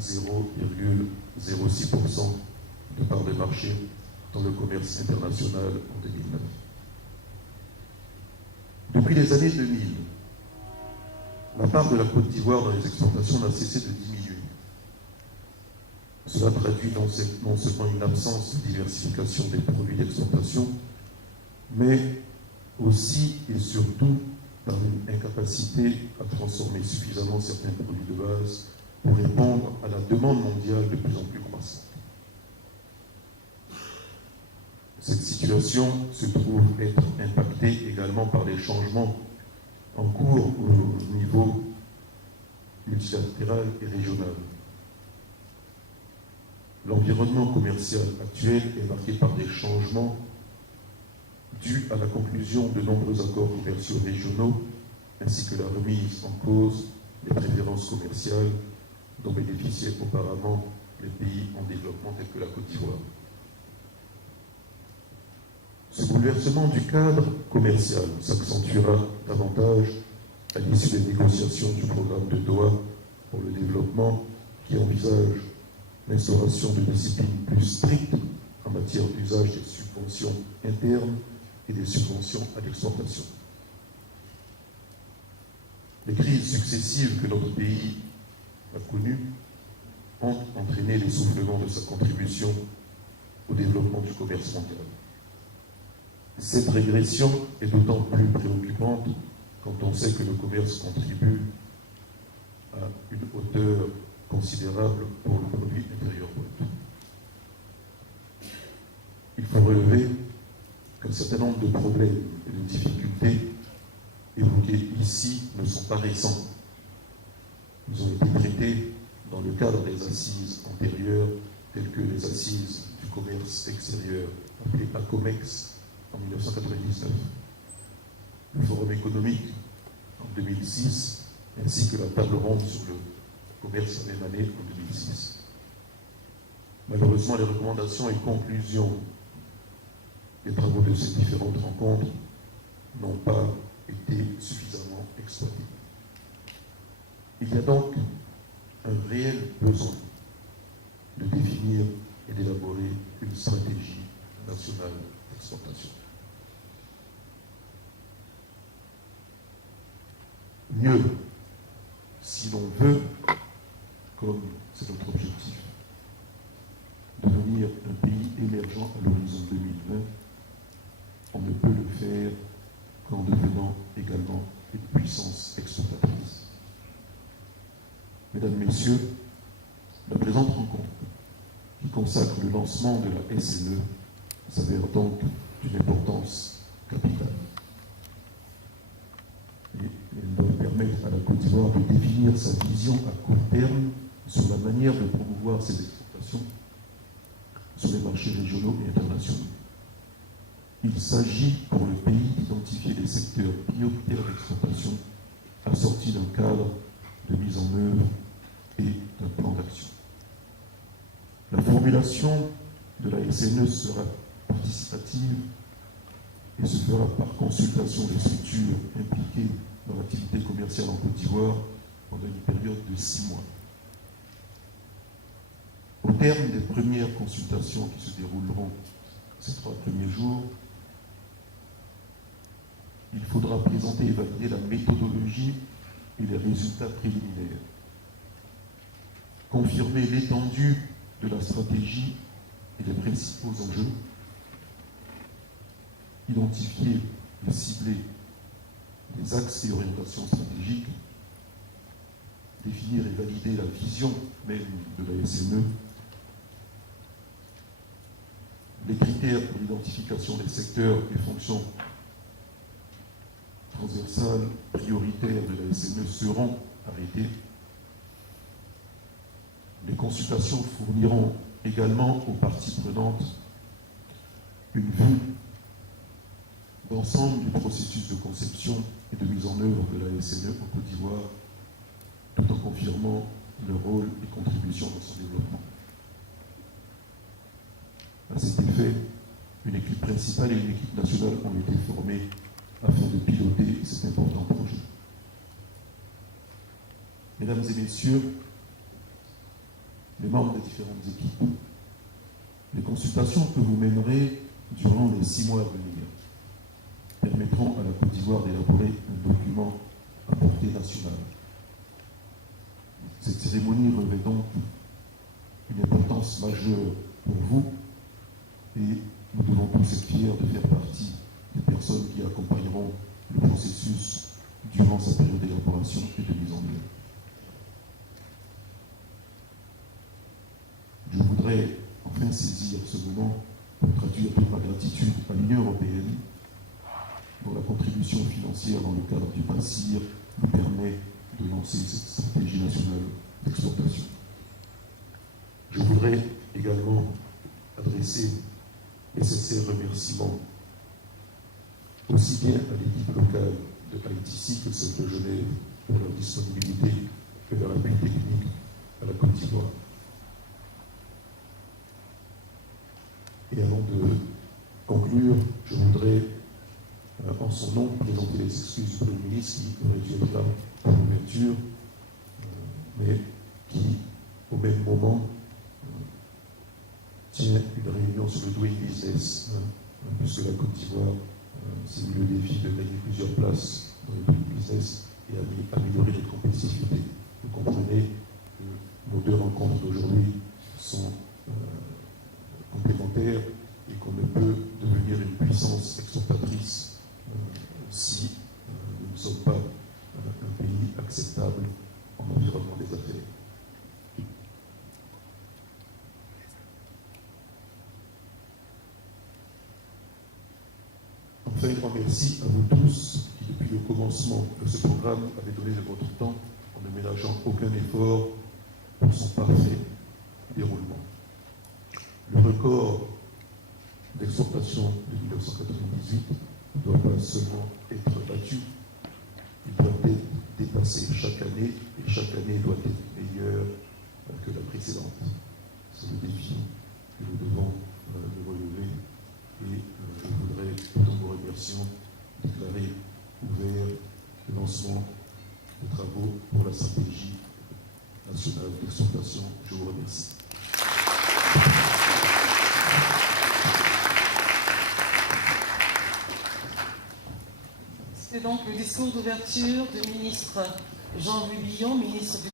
0,06% de part de marché dans le commerce international en 2009. Depuis les années 2000, la part de la Côte d'Ivoire dans les exportations n'a cessé de diminuer. Cela traduit non seulement une absence de diversification des produits d'exportation, mais aussi et surtout par une incapacité à transformer suffisamment certains produits de base pour répondre à la demande mondiale de plus en plus croissante. Cette situation se trouve être impactée également par les changements en cours au niveau multilatéral et régional. L'environnement commercial actuel est marqué par des changements dus à la conclusion de nombreux accords commerciaux régionaux ainsi que la remise en cause des préférences commerciales dont bénéficiaient auparavant les pays en développement tels que la Côte d'Ivoire. Ce bouleversement du cadre commercial s'accentuera davantage à l'issue des négociations du programme de Doha pour le développement qui envisage l'instauration de disciplines plus strictes en matière d'usage des subventions internes et des subventions à l'exportation. Les crises successives que notre pays a connues ont entraîné l'essoufflement de sa contribution au développement du commerce mondial. Cette régression est d'autant plus préoccupante quand on sait que le commerce contribue à une hauteur considérable pour le produit intérieur brut. Il faut relever qu'un certain nombre de problèmes et de difficultés évoqués ici ne sont pas récents. Ils ont été traités dans le cadre des assises antérieures, telles que les assises du commerce extérieur, appelées ACOMEX, en 1999, le Forum économique en 2006, ainsi que la table ronde sur le commerce la même année en 2006. Malheureusement, les recommandations et conclusions des travaux de ces différentes rencontres n'ont pas été suffisamment exploitées. Il y a donc un réel besoin de définir et d'élaborer une stratégie nationale d'exportation. Mieux, si l'on veut, comme c'est notre objectif, devenir un pays émergent à l'horizon 2020, on ne peut le faire qu'en devenant également une puissance exportatrice. Mesdames, Messieurs, la présente rencontre, qui consacre le lancement de la SNE, s'avère donc d'une importance capitale. Et elle doit permettre à la Côte d'Ivoire de définir sa vision à court terme sur la manière de promouvoir ses exportations sur les marchés régionaux et internationaux. Il s'agit pour le pays d'identifier les secteurs prioritaires d'exportation assortis d'un cadre de mise en œuvre et d'un plan d'action. La formulation de la SNE sera participative et se fera par consultation des structures impliquées dans l'activité commerciale en Côte d'Ivoire pendant une période de 6 mois. Au terme des premières consultations qui se dérouleront ces 3 premiers jours, il faudra présenter et valider la méthodologie et les résultats préliminaires, confirmer l'étendue de la stratégie et les principaux enjeux, identifier et cibler les axes et orientations stratégiques, définir et valider la vision même de la SNE, les critères pour l'identification des secteurs et fonctions transversales prioritaires de la SNE seront arrêtés. Les consultations fourniront également aux parties prenantes une vue d'ensemble du processus de conception et de mise en œuvre de la SNE en Côte d'Ivoire, tout en confirmant leur rôle et contribution dans son développement. À cet effet, une équipe principale et une équipe nationale ont été formées afin de piloter cet important projet. Mesdames et messieurs, les membres des différentes équipes. Les consultations que vous mènerez durant les 6 mois à venir permettront à la Côte d'Ivoire d'élaborer un document à portée nationale. Cette cérémonie revêt donc une importance majeure pour vous et nous devons tous être fiers de faire partie des personnes qui accompagneront le processus durant sa période d'élaboration et de mise en œuvre. Je voudrais enfin saisir ce moment pour traduire toute ma gratitude à l'Union européenne, dont la contribution financière dans le cadre du PACIR nous permet de lancer cette stratégie nationale d'exportation. Je voudrais également adresser les sincères remerciements aussi bien à l'équipe locale de ITC que celle de Genève pour leur disponibilité et leur appui technique à la Côte d'Ivoire. Et avant de conclure, je voudrais, en son nom, présenter les excuses du Premier ministre qui aurait dû être là pour l'ouverture, mais qui, au même moment, tient une réunion sur le doing business, puisque la Côte d'Ivoire s'est mis le défi de gagner plusieurs places dans le doing business et améliorer notre compétitivité. Vous comprenez que nos deux rencontres d'aujourd'hui sont complémentaires et qu'on ne peut devenir une puissance exportatrice si nous ne sommes pas un pays acceptable en environnement des affaires. Enfin, un grand merci à vous tous qui, depuis le commencement de ce programme, avez donné de votre temps en ne ménageant aucun effort pour son parfait déroulement. Le record d'exportation de 1998 ne doit pas seulement être battu, il doit être dépassé chaque année, et chaque année doit être meilleure que la précédente. C'est le défi que nous devons nous relever, et je voudrais, tout en vous remerciant, déclarer ouvert le lancement de travaux pour la stratégie nationale d'exportation. Je vous remercie. C'est donc le discours d'ouverture du ministre Jean-Louis Billon, ministre du